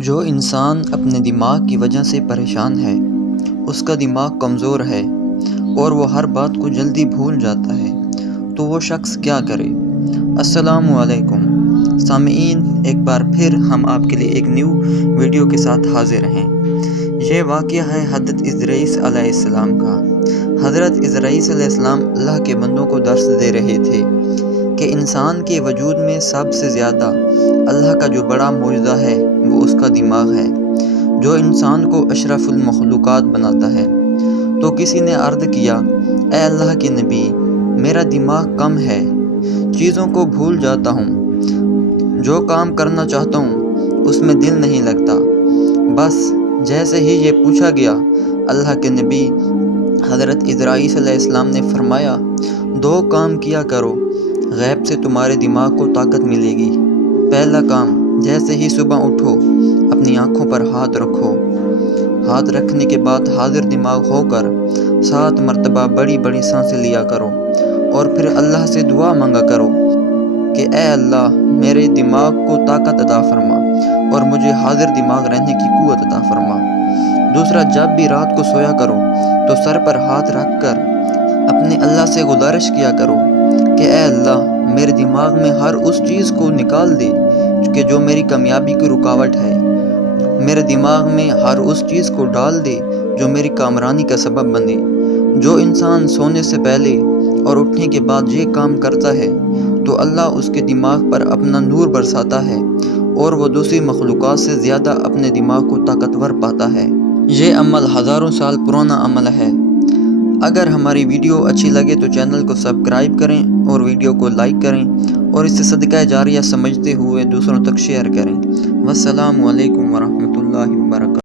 جو انسان اپنے دماغ کی وجہ سے پریشان ہے، اس کا دماغ کمزور ہے اور وہ ہر بات کو جلدی بھول جاتا ہے، تو وہ شخص کیا کرے؟ السلام علیکم سامعین، ایک بار پھر ہم آپ کے لیے ایک نیو ویڈیو کے ساتھ حاضر ہیں۔ یہ واقعہ ہے حضرت ادریس علیہ السلام کا۔ حضرت ادریس علیہ السلام اللہ کے بندوں کو درس دے رہے تھے کہ انسان کے وجود میں سب سے زیادہ اللہ کا جو بڑا معجزہ ہے وہ اس کا دماغ ہے، جو انسان کو اشرف المخلوقات بناتا ہے۔ تو کسی نے عرض کیا، اے اللہ کے نبی، میرا دماغ کم ہے، چیزوں کو بھول جاتا ہوں، جو کام کرنا چاہتا ہوں اس میں دل نہیں لگتا۔ بس جیسے ہی یہ پوچھا گیا، اللہ کے نبی حضرت ادریس علیہ السلام نے فرمایا، 2 کام کیا کرو، غیب سے تمہارے دماغ کو طاقت ملے گی۔ پہلا کام، جیسے ہی صبح اٹھو اپنی آنکھوں پر ہاتھ رکھو، ہاتھ رکھنے کے بعد حاضر دماغ ہو کر 7 مرتبہ بڑی بڑی سانسیں لیا کرو، اور پھر اللہ سے دعا مانگا کرو کہ اے اللہ، میرے دماغ کو طاقت عطا فرما اور مجھے حاضر دماغ رہنے کی قوت عطا فرما۔ دوسرا، جب بھی رات کو سویا کرو تو سر پر ہاتھ رکھ کر اپنے اللہ سے گزارش کیا کرو کہ اے اللہ، میرے دماغ میں ہر اس چیز کو نکال دے کہ جو میری کامیابی کی رکاوٹ ہے، میرے دماغ میں ہر اس چیز کو ڈال دے جو میری کامرانی کا سبب بنے۔ جو انسان سونے سے پہلے اور اٹھنے کے بعد یہ کام کرتا ہے تو اللہ اس کے دماغ پر اپنا نور برساتا ہے اور وہ دوسری مخلوقات سے زیادہ اپنے دماغ کو طاقتور پاتا ہے۔ یہ عمل ہزاروں سال پرانا عمل ہے۔ اگر ہماری ویڈیو اچھی لگے تو چینل کو سبسکرائب کریں اور ویڈیو کو لائک کریں اور اسے صدقہ جاریہ سمجھتے ہوئے دوسروں تک شیئر کریں۔ والسلام علیکم ورحمۃ اللہ۔